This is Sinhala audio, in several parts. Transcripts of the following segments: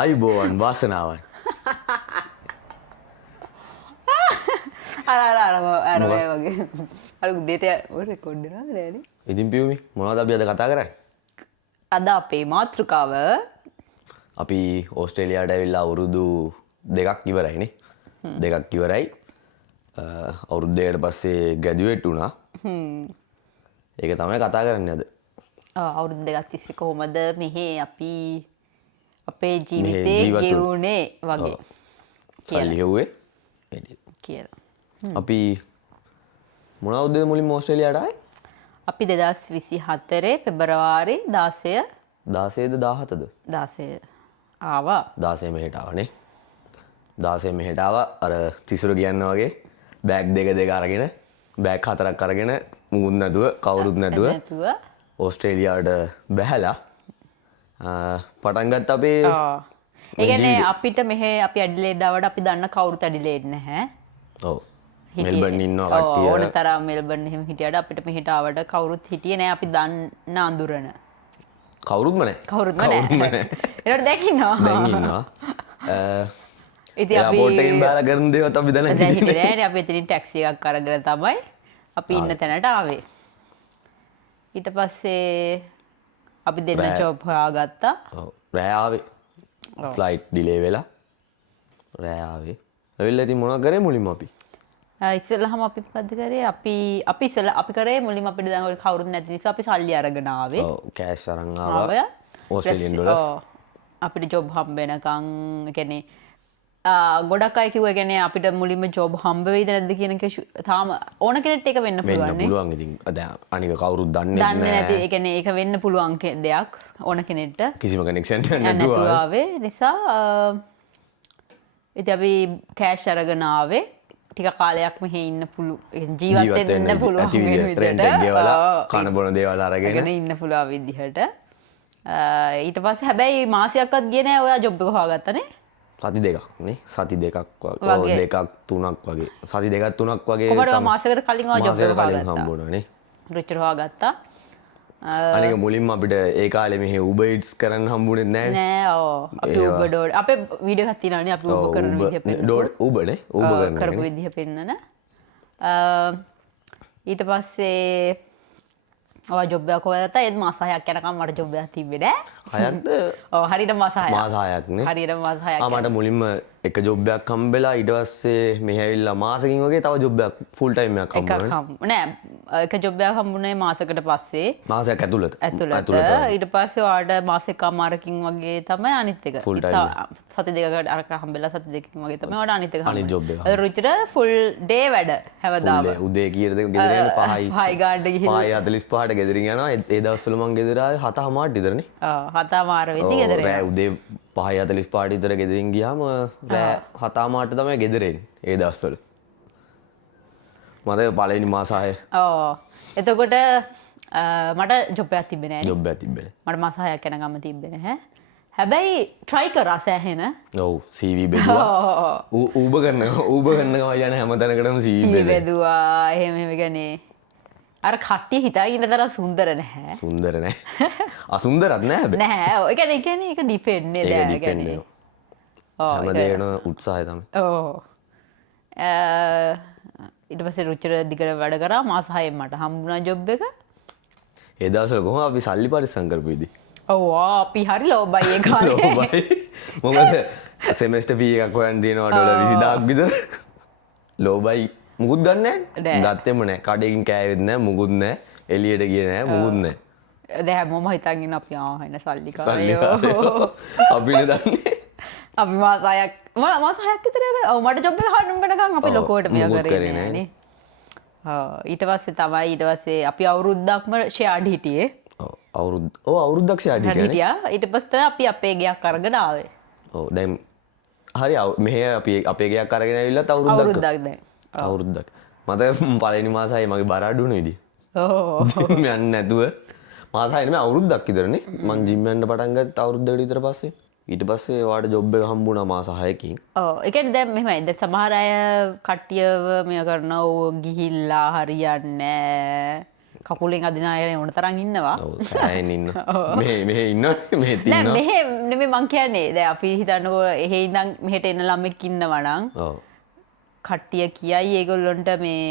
අයිබෝවන් වාසනාවන්. අර වගේ අර උදේට රෙකෝඩ් වෙනවද නෑනේ. ඉතින් පියුමි මොනවද අපි අද කතා කරන්නේ? අද අපේ මාතෘකාව අපි ඕස්ට්‍රේලියාවට ඇවිල්ලා අවුරුදු 2ක් ඉවරයිනේ. 2ක් ඉවරයි. අවුරුදු 2කට පස්සේ ග්‍රැජුවේට් වුණා. ඒක තමයි කතා කරන්නේ අද. අවුරුදු 2ක් තිස්සේ කොහොමද මෙහි අපි අපේ ජීවිතේ ගෙවුනේ වගේ සල්ලි හෙව්වේ කියලා. අපි මොන අවුරුද්දේද මුලින්ම ඕස්ට්‍රේලියාවට ආවේ? අපි 2024 පෙබරවාරි 16 16ද 17ද? 16 ආවා. 16 මෙහෙට ආවනේ. 16 මෙහෙට ආවා. අර තිසුර කියන්න වගේ බෑග් දෙක අරගෙන බෑග් 4ක් අරගෙන මුකුත් නැතුව කවුරුත් නැතුව ඕස්ට්‍රේලියාවට බැහැලා පටන් ගත්ත අපේ ඒ කියන්නේ අපිට මෙහෙ අපි ඇඩිලේඩ් ආවට අපි දන්න කවුරුත් ඇඩිලේඩ් නැහැ. ඔව්. මෙල්බර්න් ඉන්නවා කට්ටිය. ඕන තරම් මෙල්බර්න් එහෙම හිටියට අපිට මෙහෙට ආවට කවුරුත් හිටියේ නැහැ අපි දන්න අඳුරන. කවුරුත්ම නැහැ. කවුරුත්ම නැහැ. ඒකට දැන් ඉන්නවා. දැන් ඉන්නවා. ඉතින් අපි එයාපෝට් එකෙන් බාලා කරන දේවත් අපි දැන දැන් හිටියේ නැහැ. අපි එතනින් ටැක්සි එකක් අරගෙන තමයි අපි ඉන්න තැනට ආවේ. ඊට පස්සේ අපි දෙන්න ජොබ් හොයාගත්තා. ඔව්. රෑ ආවේ. ෆ්ලයිට් ඩිලේ වෙලා රෑ ආවේ. ඇවිල්ලා ඉතින් මොනවද කරේ මුලින්ම අපි? ඉස්සෙල්ලාම අපි මොකද්ද කරේ? අපි ඉස්සෙල්ලා අපි කරේ මුලින්ම අපිට දැන් ඔය කවුරුත් නැති නිසා අපි සල්ලි අරගෙන ආවේ. ඔව් කෑෂ් අරන් ආවා. Australian dollars. අපිට ජොබ් හම්බ වෙනකන් ඒ කියන්නේ ගොඩක් අය කිව්වා කියන්නේ අපිට මුලින්ම ජොබ් හම්බ වෙයිද නැද්ද කියන එක තාම ඕන කෙනෙක්ට ඒක වෙන්න පුළුවන් නේ. වෙන්න පුළුවන් ඉතින් දැන් අනික කවුරුත් දන්නේ නැහැ. දන්නේ නැති ඒ කියන්නේ ඒක වෙන්න පුළුවන් දෙයක් ඕන කෙනෙක්ට. කිසිම කනෙක්ෂන් නැතුව ආවේ නිසා ඉතින් අපි කෑෂ් අරගෙන ආවේ. ටික කාලයක් මෙහෙ ඉන්න ජීවත් වෙන්න පුළුවන් විදිහට රෙන්ට් එක ගෙවලා කන බොන දේවල් අරගෙන ඉන්න පුළුවන් විදිහට. ඊට පස්සේ හැබැයි මාසයක්වත් ගියේ නැහැ ඔයා ජොබ් එක හොයාගත්තනේ. සති දෙකක් නේ සති දෙකක් වගේ දෙකක් තුනක් වගේ සති දෙකක් තුනක් වගේ කොහොමද මාසයකට කලින් ඔයා ජොබ් එක හොයාගත්තා හම්බුණානේ රිචර් හොයාගත්තා. අනික මුලින්ම අපිට ඒ කාලේ මෙහෙ Uber Eats කරන්න හම්බුනේ නැහැ නෑ ඔව් අපි Uber ඩෝඩ් අපේ වීඩියෝ එකක් තියෙනවානේ අපි Uber කරන විදිහ පෙන්නන ඩෝඩ් Uber නේ Uber කරපු විදිහ පෙන්නන ඊට පස්සේ ඔයා ජොබ් එකක් හොයාගත්තා ඒත් මාස 6ක් යනකම් මට ජොබ් එකක් තිබ්බේ නෑ 6ක්ද ඔව් හරියට මාස 6ක් මාස 6ක් නේ හරියට මාස 6ක් මට මුලින්ම එක ජොබ් එකක් හම්බෙලා ඊට පස්සේ මෙහෙ ඇවිල්ලා මාසකින් වගේ තව ජොබ් එකක් ෆුල් ටයිම් එකක් හම්බුණා නෑ එක ජොබ් එකක් හම්බුනේ මාසයකට පස්සේ මාසයක් ඇතුළත ඊට පස්සේ ඔයාලට මාසෙකමාරකින් වගේ තමයි අනිත් එක සති දෙකකට අරක හම්බෙලා සති දෙකකින් වගේ තමයි ඔයාලට අනිත් එක අනිත් ජොබ් එක රුචිර ෆුල් ඩේ වැඩ හැමදාම උදේ කීයටද ගෙදර එන්නේ 5යි 5යි ගාඩ ගිහින් 5:45ට ගෙදරින් යනවා ඒ දවස්වල මං ගෙදර ආවේ 7:00ට විතරනේ ඔව් 7:00 වෙද්දි ගෙදර එනවා රෑ උදේ 5:45ට විතර ගෙදරින් ගියාම රෑ 7:00ට තමයි ගෙදර එන්නේ ඒ දවස්වල මට පළවෙනි මාස 6 ඔව් එතකොට මට ජොබ් එකක් තිබ්බේ නෑ ජොබ් එකක් තිබ්බේ නෑ මට මාස 6ක් යනකම් තිබ්බේ නැහැ හැබැයි try කරා සෑහෙන ඔව් CV බෙදුවා ඌබර් කරනවා යන හැම තැනකටම CV බෙදුවා එහෙම කියන්නේ අර කට්ටිය හිතාගෙන ඉන්න තරම් සුන්දර නැහැ සුන්දර නැහැ අසුන්දරත් නැහැ හැබැයි නැහැ ඒ කියන්නේ ඒක ඩිපෙන්ඩ් නේද ඒ කියන්නේ හැම දෙයකම උත්සාහය තමයි ඔව් ඊට පස්සේ රුචිර දිගට වැඩ කරා මාස 6ෙන් මට හම්බුණා ජොබ් එක ඒ දවස්වල කොහොම අපි සල්ලි පරිස්සම් කරපු ඉදී ඔව් අපි හරි ලෝබයි ඒ කාලේ ලෝබයි මොකද සෙමෙස්ටර් ෆී එකක් හොයන්න තියෙනවා ඩොලර් 20000ක් විතර ලෝබයි මුකුත් ගන්න නැහැ ගත්තෙම නැහැ කඩේකින් කෑවෙත් නැහැ මුකුත් නැහැ එළියට ගියේ නැහැ මුකුත් නැහැ දැන් හැමෝම හිතන් ඉන්න අපි ආහෙන සල්ලි කාරයෝ අපිනේ දන්නේ අපි මාස 6ක් විතර ඔව් මට ජොබ් එක හම්බ වෙනකන් අපි ලොකෝට මේක කරේ නෑනේ ඊට පස්සේ තමයි ඊට පස්සේ අපි අවුරුද්දක්ම ෂෙයාර්ඩ් හිටියේ අවුරුද්දක් ෂෙයාර්ඩ් හිටියා ඊට පස්සේ අපි අපේ ගයක් අරගෙන ආවේ ඔව් දැන් හරි මෙහෙ අපි අපේ ගයක් අරගෙන ඇවිල්ලත් අවුරුද්දක් දැන් අවුරුද්දක් මට පළවෙනි මාස 6 මගේ බර අඩු වුණා ඉතින් ඔව් යන්නේ නැතුව මාස 6 නෙමෙයි අවුරුද්දක් විතරනේ මං ජිම් යන්න පටන් ගත්ත අවුරුද්දකට විතර පස්සේ ඊට පස්සේ ඔයාට ජොබ් එක හම්බුණා මාස 6කින් ඔව් ඒ කියන්නේ දැන් මෙහෙමයි දැන් සමහර අය කට්ටියව මෙය කරනවා ඕ ගිහිල්ලා හරියන්නේ කකුලෙන් අදින අය ඕන තරම් ඉන්නවා. සෑහෙන ඉන්න මේ ඉන්න මේ නෑ මෙහෙ නෙමෙයි මං කියන්නේ දැන් අපි හිතන්නකෝ එහෙ ඉඳන් මෙහෙට එන ළමෙක් ඉන්නවා නම් කට්ටිය කියයි ඒගොල්ලොන්ට මේ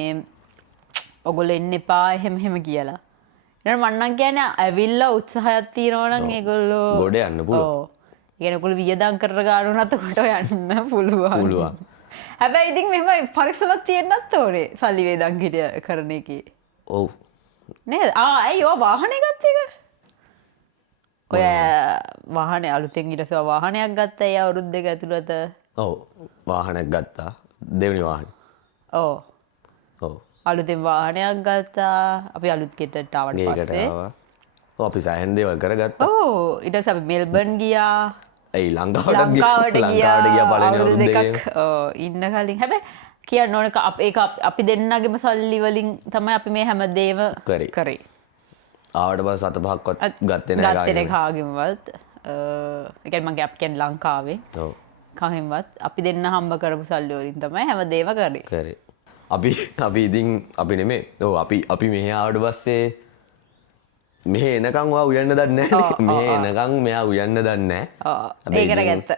ඔගොල්ලෝ එන්න එපා එහෙම කියලා. ඊට මං නම් කියන්නේ ඇවිල්ලා උත්සාහයක් තියනවා නම් ඒගොල්ලෝ ගොඩ යන්න පුළුවන්. ඔව්. ඒ කියන්නේ ඔගොල්ලෝ වියදම් කරලා ගන්නවත් කොට යන්න පුළුවන්. හැබැයි ඉතින් මෙහෙම පරිස්සමක් තියෙන්නත් ඕනේ සල්ලි වේදම් කරන එකේ. ඔව්. නේද? ඇයි ඔය වාහනේ ගත්ත එක? ඔය වාහනේ අලුතෙන් ඊට පස්සේ වාහනයක් ගත්තා ඒ අවුරුදු දෙක ඇතුළත. ඔව්. වාහනයක් ගත්තා. දෙවෙනි වාහනේ. ඔව්. ඔව්. අලුතෙන් වාහනයක් ගත්තා. අපි අලුත් ගෙදරට ආවට පස්සේ. ඔව් අපි සෑහෙන දේවල් කරගත්තා. ඔව්. ඊට පස්සේ අපි මෙල්බන් ගියා. ඇයි ලංකාවට ගියා පළවෙනි අවුරුදු දෙකක්. ඔව් ඉන්න කලින්. හැබැයි කියන්න ඕන ඒක අපි දෙන්නගෙම සල්ලි වලින් තමයි අපි මේ හැමදේම කරේ. ආවට පස්සේ 7-5ක්වත් ගත්තේ නැහැ ගත්තේ කාගෙන්වත්. ඒ කියන්නේ මගේ අපි කියන්නේ ලංකාවේ. ඔව්. කහෙන්වත් අපි දෙන්න හම්බ කරපු සල්ලි වලින් තමයි හැමදේම කරේ. අපි ඉතින් අපි නෙමෙයි. ඔව් අපි මෙහෙ ආවට පස්සේ මෙහෙ එනකන් ඔයා උයන්න දන්නේ නැහැ. මෙහෙ එනකන් මෙයා උයන්න දන්නේ නැහැ. ඔව්. ඒකට ගත්තා.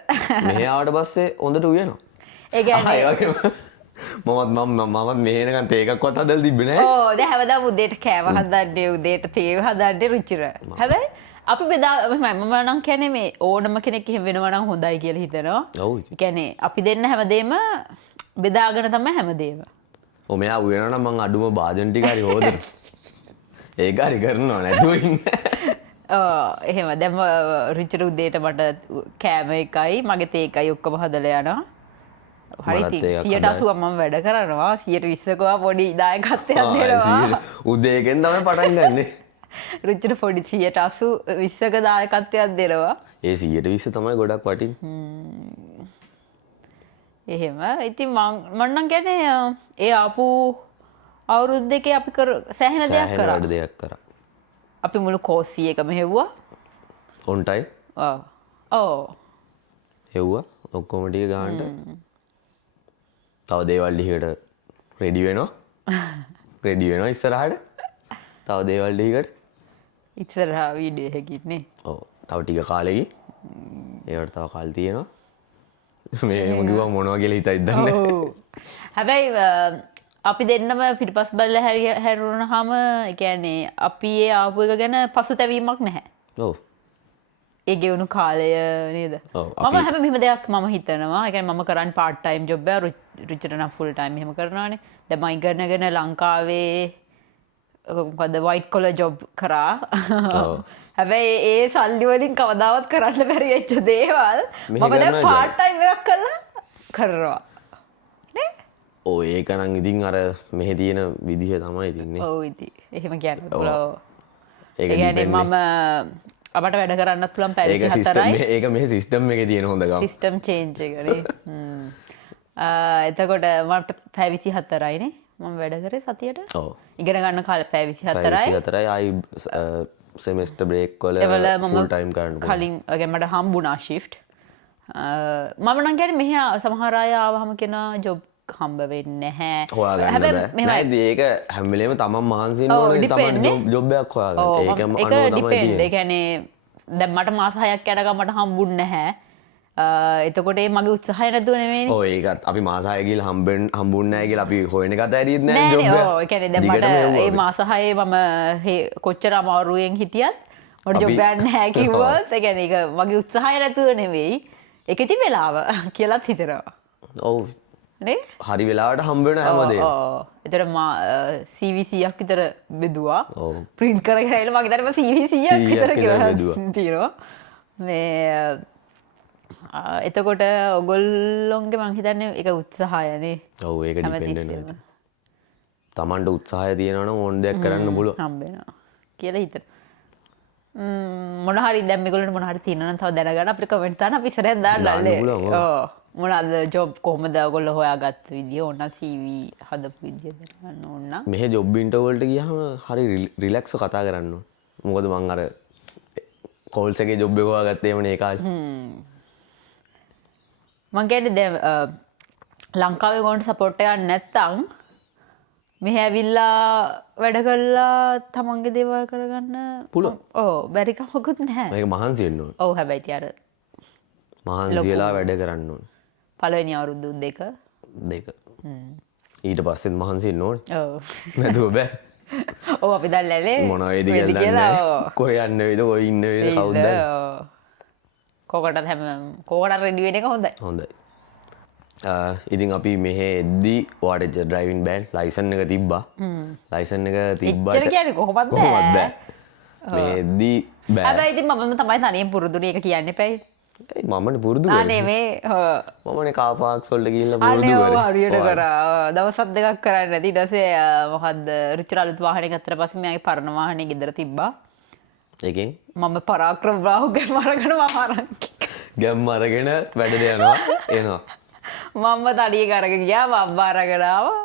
මෙහෙ ආවට පස්සේ හොඳට උයනවා. ඒ කියන්නේ මමත් මෙහෙනකන් තේ එකක්වත් හදලා තිබ්බේ නැහැ. ඔව් දැන් හැමදාම උදේට කෑම හදන්නේ උදේට තේ හදන්නේ රුචිර. හැබැයි අපි බෙදා මම නම් කියන්නේ මේ ඕනම කෙනෙක් එහෙම වෙනවා නම් හොඳයි කියලා හිතනවා. ඔව්. ඒ කියන්නේ අපි දෙන්න හැමදේම බෙදාගෙන තමයි හැමදේම. ඔව් මෙයා උයනවා නම් මං අඩුම භාජන ටික හරි හොදනවා. ඒක හරි කරනවා නැතුව ඉන්න. එහෙම දැන් රුචිර උදේට මට කෑම එකයි මගේ තේ එකයි ඔක්කොම හදලා යනවා. හරි 180ක් මම වැඩ කරනවා 120ක පොඩි දායකත්වයක් දෙනවා උදේකෙන් තමයි පටන් ගන්නෙ රුචිට පොඩි 180 දායකත්වයක් දෙනවා ඒ 120 තමයි ගොඩක් වටින් එහෙම ඉතින් මම නම් කියන්නේ ඒ ආපු අවුරුදු දෙකේ අපි සෑහෙන දෙයක් කරා අපි මුළු කෝස් ෆී එකම හෙව්වා ඔන් ටයිම් ඔව් හෙව්වා ඔක්කොම ටික ගන්නට තව දේවල් ටිකට රෙඩි වෙනවා ඉස්සරහට තව දේවල් ටිකට ඉස්සරහා වීඩියෝ එකකින්නේ ඔව් තව ටික කාලෙකින් ඒකට තව කාල තියෙනවා මේම කිව්වා මොනවා කියලා හිතයිද දන්නේ හැබැයි අපි දෙන්නම පිටිපස් බලලා හැරුණාම ඒ කියන්නේ අපි ඒ ආපු එක ගැන පසුතැවීමක් නැහැ ඔව් ඒ ගෙවුණු කාලය නේද මම හැබැයි මෙහෙම දෙයක් මම හිතනවා ඒ කියන්නේ මම කරන්නේ part time job එක රුචිට නම් full time එහෙම කරනවානේ දැන් මම ඉගෙනගෙන ලංකාවේ මොකද white collar job කරා හැබැයි ඒ සල්ලි වලින් කවදාවත් කරන්න බැරි වෙච්ච දේවල් මම දැන් part time එකක් කරනවා නේ ඔව් ඒක නම් ඉතින් අර මෙහෙ තියෙන විදිහ තමයි ඉතින්නේ ඔව් ඉතින් එහෙම කියන්න පුළුවන් ඒ කියන්නේ මම අපට වැඩ කරන්නත් පුළුවන් පැය 24යි. ඒක මේ සිස්ටම් එකේ තියෙන හොඳ ගම. සිස්ටම් චේන්ජ් එකනේ. එතකොට මට පැය 24යිනේ. මම වැඩ කරේ සතියට. ඔව්. ඉගෙන ගන්න කාලේ පැය 24යි. 24යි ආයි සෙමෙස්ටර් බ්‍රේක් වල ෆුල් ටයිම් කරන්න පුළුවන්. කලින් මට හම්බුණා shift. මම නම් කියන්නේ මෙහි සමහර අය ආවම කියන ජොබ් හම්බ වෙන්නේ නැහැ. හොයාගන්න බෑ. නෑ ඒක හැම වෙලේම තමන් මහන්සි වෙන්න ඕනේ තමන් ජොබ් එකක් හොයාගන්න. ඒකම අනුව තමයි තියෙන්නේ. ඒ කියන්නේ දැන් මට මාස 6ක් යනකම් මට හම්බුන්නේ නැහැ. එතකොට ඒ මගේ උත්සාහය නැතුව නෙමෙයිනේ. ඔව් ඒකත් අපි මාස 6 ගිහලා හම්බුන්නේ නැහැ කියලා අපි හොයන එකත් ඇරියෙත් නැහැ ජොබ් එක. ඔව් ඒ කියන්නේ දැන් මට මේ මාස 6 මම කොච්චර අමාරුවෙන් හිටියත් මට ජොබ් එකක් නැහැ කිව්වොත් ඒ කියන්නේ ඒක මගේ උත්සාහය නැතුව නෙවෙයි. ඒක ඉතින් වෙලාව කියලාත් හිතනවා. ඔව් නේ හරි වෙලාවට හම්බ වෙන හැමදේම. ඔව්. ඒතර CV 100ක් විතර බෙදුවා. ඔව්. print කරගෙන ආවිල්ලා මගේ දැන් CV 100ක් විතර කියලා තියෙනවා. මේ එතකොට ඔගොල්ලොන්ගේ මං හිතන්නේ ඒක උත්සාහයනේ. ඔව් ඒක ඩිපෙන්ඩන්ට් වෙනවා. Tamanට උත්සාහය තියෙනවා නම් ඕන දෙයක් කරන්න පුළුවන්. හම්බ වෙනවා කියලා හිතන. මොන හරි දැන් මේගොල්ලන්ට මොන හරි තියෙනවා නම් තව දැනගන්න අපිට කමෙන්ට් දාන්න අපි ඉස්සරහෙන් දාන්නල්ලේ. ඔව්. මොනවාද ජොබ් කොහමද ඔයගොල්ලෝ හොයාගත්ත විදිය ඕන CV හදපු විදිය දැනගන්න ඕන නම්. මෙහෙ ජොබ් ඉන්ටර්වයුව වලට ගියාම හරි රිලැක්ස්ව කතා කරන්න ඕන. මොකද මං අර කෝල්ස් එකේ ජොබ් එක හොයාගත්තේ එමනේ ඒ කාලේ. මං කියන්නේ දැන් ලංකාවේ ගොන්ට සපෝට් එකක් නැත්තම් මෙහ ඇවිල්ලා වැඩ කල්ලා තමන්ගේ දේවල් කරගන්න පුළුවන්. ඕ බැරිකමකුත් නැහැ. මේක මහන්සි වෙන්න ඕන. ඔව් හැබැයි ඉතින් අර මහන්සියලා වැඩ කරන්න ඕන. පළවෙනි අවුරුදු දෙක. දෙක. ඊට පස්සෙත් මහන්සි වෙන්න ඕනේ. ඔව්. නැතුව බෑ. ඔව් අපි දැන් ලැලේ මොන වේද කියලා දන්නේ නැහැ. කොහෙ යන්න වේද කොහෙ ඉන්න වේද කවුද දන්නේ. කෝකටත් හැම කෝකට රෙඩි වෙන එක හොඳයි. හොඳයි. ඉතින් අපි මෙහෙ එද්දි ඔයාට ඩ්‍රයිවිං බෑන් ලයිසන් එක තිබ්බා. ලයිසන් එක තිබ්බට එච්චර කියන්නේ කොහොමද බෑ. මේ එද්දි බෑ. හැබැයි ඉතින් මම තමයි තනියෙන් පුරුදුනේ ඒක කියන්න එපයි. මමනේ පුරුදු අනේ මේ මමනේ කාර් පාක්ස් වලට ගිහිල්ලා පුරුදු කරේ. හරියට කරා. දවස් දෙකක් කරන්නේ නැති ඊට පස්සේ මොකද්ද රිචර් අලුත් වාහනේ ගත්තට පස්සේ මගේ පරණ වාහනේ ගෙදර තිබ්බා. ඒකෙන් මම පරාක්‍රම බාහුව ගැම අරගෙන මම අරන් ගැම් අරගෙන වැඩට යනවා එනවා. මම තනිය කරගෙන ගියා මම අරගෙන ආවා.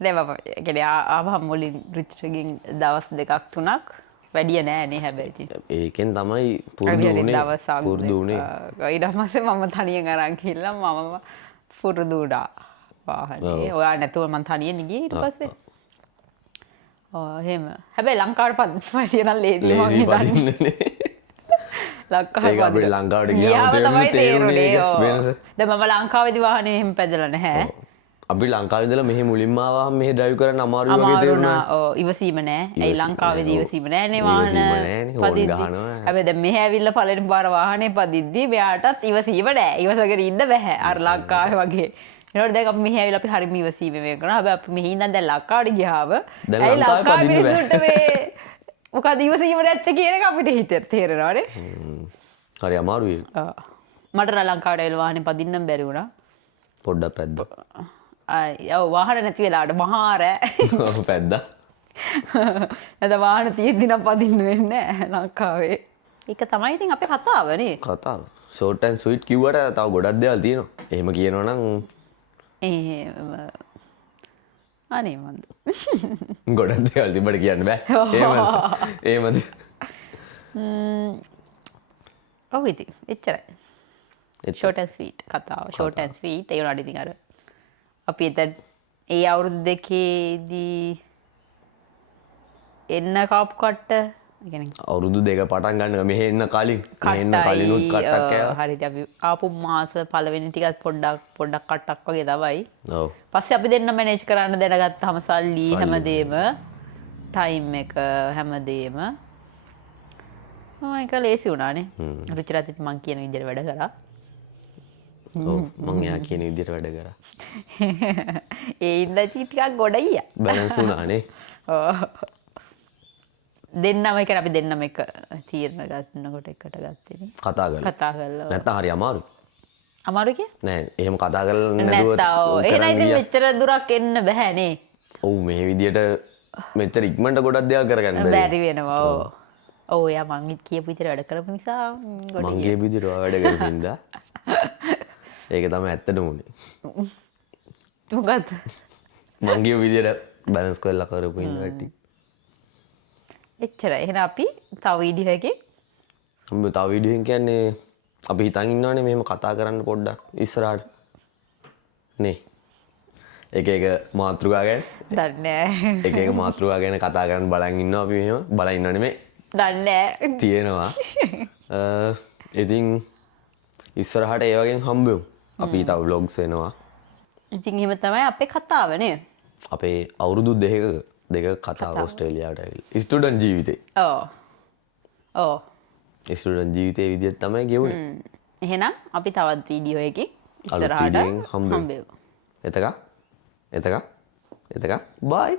නෑ මම කියන්නේ ආවම මුලින් රිචර්ගෙන් දවස් දෙකක් තුනක් වැඩිය නෑනේ හැබැයි ඉතින්. ඒකෙන් තමයි පුරුදු වුණේ. පුරුදු වුණේ. ඊට පස්සේ මම තනියෙන් අරන් ගිහලා මම පුරුදු වුණා වාහනේ. ඔයා නැතුව මම තනියෙන් ගියේ ඊට පස්සේ. එහෙම. හැබැයි ලංකාවට පදින්න නම් ලේසි මම පදින්නනේ. ඒක අපිට ලංකාවට ගියාම තේරුනේ වෙනස. දැන් මම ලංකාවේදී වාහනේ එහෙම පැදලා නැහැ. අපි ලංකාවේ ඉඳලා මෙහෙ මුලින්ම ආවම මෙහෙ ඩ්‍රයිව් කරන්න අමාරුයි වගේ තේරුණා. ඔව් ඉවසීම නැහැ. ඒ ලංකාවේදී ඉවසීම නැහැනේ වාහන පදිද්දි. හැබැයි දැන් මෙහෙ ඇවිල්ලා පළවෙනි පාර වාහනේ පදිද්දි මෙයාටත් ඉවසීම නැහැ. ඉවසගෙන ඉන්න බෑ. අර ලංකාවේ වගේ. ඒනොට දැන් අපි මෙහෙ ඇවිල්ලා අපි හරිම ඉවසීමෙන් මේ කරනවා. හැබැයි අපි මෙහි ඉඳන් දැන් ලංකාවට ගියාම දැන් ලංකාවේ මිනිස්සුන්ට මේ මොකද ඉවසීම නැත්තේ කියන එක අපිට හිතේ තේරෙනවානේ. හරි අමාරුයි. මට ලංකාවට ඇවිල්ලා වාහනේ පදින්නම් බැරි වුණා. පොඩ්ඩක් පැද්දා. ඔව් වාහන නැති වෙලාවට මහා රෑ. ඔව් පැද්දා. නැත්නම් වාහන තියෙද්දි නම් පදින්න වෙන්නේ නැහැ ලංකාවේ. ඒක තමයි ඉතින් අපේ කතාවනේ. කතාව. ෂෝට් ඇන්ඩ් ස්වීට් කිව්වට තව ගොඩක් දේවල් තියෙනවා. එහෙම කියනවා නම් අනේ මන්ද. ගොඩක් දේවල් තිබ්බට කියන්න බෑ. එහෙමද? ඔව් ඉතින් එච්චරයි. ෂෝට් ඇන්ඩ් ස්වීට් කතාව. ෂෝට් ඇන්ඩ් ස්වීට් ඒ උනාට ඉතින් අර අපි එතන ඒ අවුරුදු දෙකේදී එන්න කාපු කට්ට අවුරුදු දෙක පටන් ගන්න මෙහෙ එන්න කලින් කලිනුත් කට්ටක් කෑවා. හරිද අපි ආපු මාස පළවෙනි ටිකත් පොඩ්ඩක් කට්ටක් වගේ තමයි. ඔව්. පස්සේ අපි දෙන්න මැනේජ් කරන්න දැනගත්තාම සල්ලි හැමදේම ටයිම් එක හැමදේම ඒක ලේසි වුණානේ. රුචිරත් ඉතින් මං කියන විදිහට වැඩ කරා. මං එයා කියන විදිහට වැඩ කරා. ඒ ඉඳලා ටිකක් ගොඩ ගියා. බැලන්ස් වුණානේ. ඔව්. දෙන්නම එක අපි දෙන්නම එක තීරණ ගන්නකොට එකට ගත්තේනේ. කතා කරලා. නැත්නම් හරි අමාරුයි. අමාරු කිය? නෑ එහෙම කතා කරලා නැතුව එහෙනම් ඉතින් මෙච්චර දුරක් එන්න බෑනේ. ඔව් මේ විදිහට මෙච්චර ඉක්මනට ගොඩක් දේවල් කරගන්න බැරි වෙනවා. ඔව්. ඔව් යා මං කියපු විදිහට වැඩ කරපු නිසා මං කියපු විදිහට වැඩ කරපු හින්දා ඒක තමයි ඇත්තටම උනේ. මොකද්ද? මං කියපු විදිහට බැලන්ස් කරලා කරපු හින්දා වැටි. එච්චරයි. එහෙනම් අපි තව වීඩියෝ එකේ තව වීඩියෝ එකකින් කියන්නේ අපි හිතන් ඉන්නවනේ මෙහෙම කතා කරන්න පොඩ්ඩක් ඉස්සරහට. නේ. එක එක මාතෘකා ගැන. දන්නේ නැහැ. එක එක මාතෘකා ගැන කතා කරන්න බලන් ඉන්නවා අපි මෙහෙම. බලන් ඉන්නව නෙමෙයි. දන්නේ නැහැ. තියෙනවා. ඉතින් ඉස්සරහට ඒ වගේ හම්බෙමු. අපි තව vlogs එනවා. ඉතින් එහෙම තමයි අපේ කතාව නේ. අපේ අවුරුදු දෙක කතාව ඕස්ට්‍රේලියාවට ඇවිල්ලා. ස්ටුඩන්ට් ජීවිතේ. ඔව්. ඔව්. ස්ටුඩන්ට් ජීවිතේ විදිහට තමයි ගෙවුනේ. එහෙනම් අපි තවත් වීඩියෝ එකකින් අලුත් වීඩියෝ එකකින් හම්බෙමු. එතක බයි.